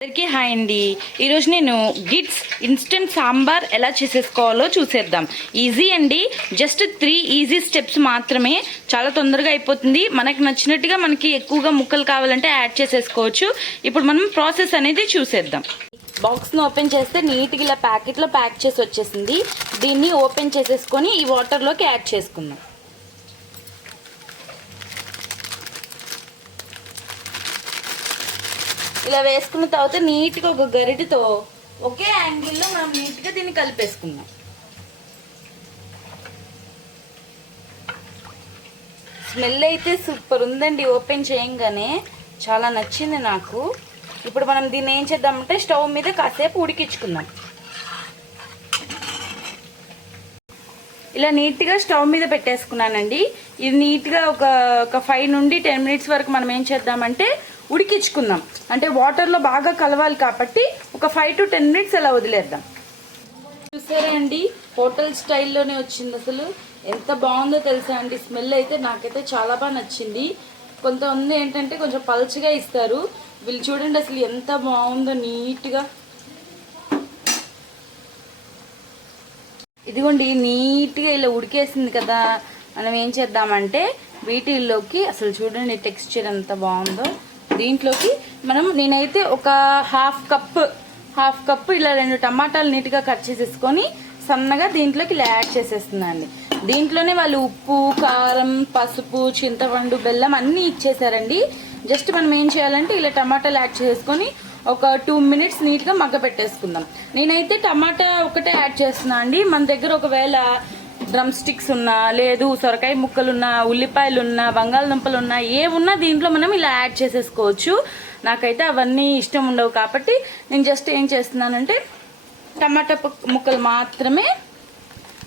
అందరికీ హాయ్ అండి. ఈరోజు నేను గిట్స్ ఇన్స్టెంట్ సాంబార్ ఎలా చేసేసుకోవాలో చూసేద్దాం. ఈజీ అండి, జస్ట్ 3 ఈజీ స్టెప్స్ మాత్రమే. చాలా తొందరగా అయిపోతుంది. మనకు నచ్చినట్టుగా మనకి ఎక్కువగా ముక్కలు కావాలంటే యాడ్ చేసేసుకోవచ్చు. ఇప్పుడు మనం ప్రాసెస్ అనేది చూసేద్దాం. బాక్స్ను ఓపెన్ చేస్తే నీట్గా ఇలా ప్యాకెట్లో ప్యాక్ చేసి వచ్చేసింది. దీన్ని ఓపెన్ చేసేసుకొని ఈ వాటర్లోకి యాడ్ చేసుకుందాం. ఇలా వేసుకున్న తర్వాత నీట్గా ఒక గరిటెతో ఒకే యాంగిల్లో మనం నీట్గా దీన్ని కలిపేసుకుందాం. స్మెల్ అయితే సూపర్ ఉందండి. ఓపెన్ చేయంగానే చాలా నచ్చింది నాకు. ఇప్పుడు మనం దీన్ని ఏం చేద్దామంటే స్టవ్ మీద కాసేపు ఉడికించుకుందాం. ఇలా నీట్గా స్టవ్ మీద పెట్టేసుకున్నానండి. ఇది నీట్గా ఒక 5 నుండి 10 మినిట్స్ వరకు మనం ఏం చేద్దామంటే ఉడికించుకుందాం. అంటే వాటర్లో బాగా కలవాలి కాబట్టి ఒక 5 to 10 మినిట్స్ అలా వదిలేద్దాం. చూసారా అండి, హోటల్ స్టైల్లోనే వచ్చింది. అసలు ఎంత బాగుందో తెలుసా అండి. స్మెల్ అయితే నాకైతే చాలా బాగా నచ్చింది. కొంతమంది ఏంటంటే కొంచెం పల్చగా ఇస్తారు. వీళ్ళు చూడండి అసలు ఎంత బాగుందో నీట్గా. ఇదిగోండి నీట్గా ఇలా ఉడికేసింది కదా. మనం ఏం చేద్దామంటే వీటిల్లోకి అసలు చూడండి టెక్స్చర్ ఎంత బాగుందో. దీంట్లోకి నేనైతే ఒక హాఫ్ కప్పు ఇలా 2 టమాటాలు నీట్గా కట్ చేసేసుకొని సన్నగా దీంట్లోకి ఇలా యాడ్ చేసేస్తున్నాండి. దీంట్లోనే వాళ్ళు ఉప్పు, కారం, పసుపు, చింతపండు, బెల్లం అన్నీ ఇచ్చేసారండి. జస్ట్ మనం ఏం చేయాలంటే ఇలా టమాటాలు యాడ్ చేసుకొని ఒక 2 మినిట్స్ నీట్గా మగ్గ పెట్టేసుకుందాం. నేనైతే టమాటా ఒకటే యాడ్ చేస్తున్నా అండి. మన దగ్గర ఒకవేళ డ్రమ్ స్టిక్స్ ఉన్నా, లేదు సొరకాయ ముక్కలున్నా, ఉల్లిపాయలున్నా, బంగాళదుంపలున్నా, ఏమున్నా దీంట్లో మనం ఇలా యాడ్ చేసేసుకోవచ్చు. నాకైతే అవన్నీ ఇష్టం ఉండవు కాబట్టి నేను జస్ట్ ఏం చేస్తున్నానంటే టమాటా ముక్కలు మాత్రమే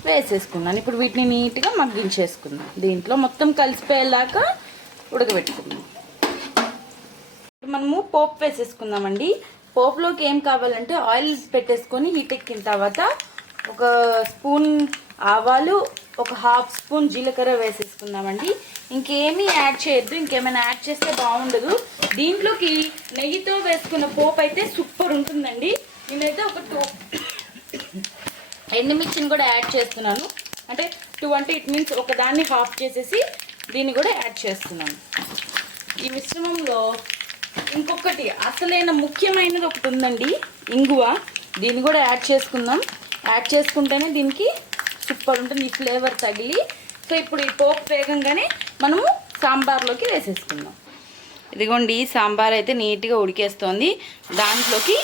వేసేసుకున్నాను. ఇప్పుడు వీటిని నీట్గా మగ్గించేసుకుందాం. దీంట్లో మొత్తం కలిసిపోయేలాగా ఉడకబెట్టుకుందాం. మనము పోపు వేసేసుకుందామండి. పోపులోకి ఏం కావాలంటే ఆయిల్ పెట్టేసుకొని హీట్ ఎక్కిన తర్వాత ఒక స్పూన్ ఆవాలు, ఒక హాఫ్ స్పూన్ జీలకర్ర వేసేసుకుందామండి. ఇంకేమీ యాడ్ చేయొద్దు. ఇంకేమైనా యాడ్ చేస్తే బాగుండదు. దీంట్లోకి నెయ్యితో వేసుకున్న పోపు అయితే సూపర్ ఉంటుందండి. నేనైతే ఒక 2 ఎండుమిర్చిని కూడా యాడ్ చేస్తున్నాను. అంటే 2 అంటే ఇట్ మీన్స్ ఒక దాన్ని హాఫ్ చేసేసి దీన్ని కూడా యాడ్ చేస్తున్నాను. ఈ మిశ్రమంలో ఇంకొకటి అసలైన ముఖ్యమైనది ఒకటి ఉందండి, ఇంగువ. దీన్ని కూడా యాడ్ చేసుకుందాం. యాడ్ చేసుకుంటేనే దీనికి సూపర్ ఉంటుంది, ఈ ఫ్లేవర్ తగిలి. సో ఇప్పుడు ఈ పోపు వేగంగానే మనము సాంబార్లోకి వేసేసుకుందాం. ఇదిగోండి సాంబార్ అయితే నీట్గా ఉడికేస్తోంది. దాంట్లోకి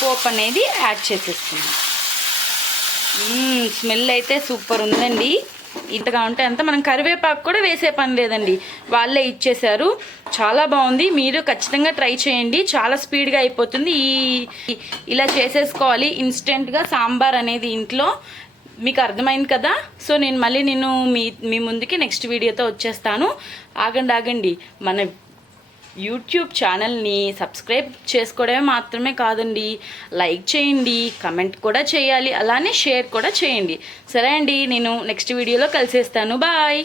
పోపు అనేది యాడ్ చేసేసుకుందాం. స్మెల్ అయితే సూపర్ ఉందండి. ఇంతగా ఉంటే అంతా మనం కరివేపాకు కూడా వేసే పని లేదండి, వాళ్ళే ఇచ్చేశారు. చాలా బాగుంది. మీరు ఖచ్చితంగా ట్రై చేయండి. చాలా స్పీడ్గా అయిపోతుంది. ఇలా చేసేసుకోవాలి ఇన్స్టెంట్గా సాంబార్ అనేది ఇంట్లో. మీకు అర్థమైంది కదా. సో నేను మీ ముందుకి నెక్స్ట్ వీడియోతో వచ్చేస్తాను. ఆగండి. మన యూట్యూబ్ ఛానల్ని సబ్స్క్రైబ్ చేసుకోవడమే మాత్రమే కాదండి, లైక్ చేయండి, కమెంట్ కూడా చేయాలి, అలానే షేర్ కూడా చేయండి. సరే అండి, నేను నెక్స్ట్ వీడియోలో కలిసేస్తాను. బాయ్.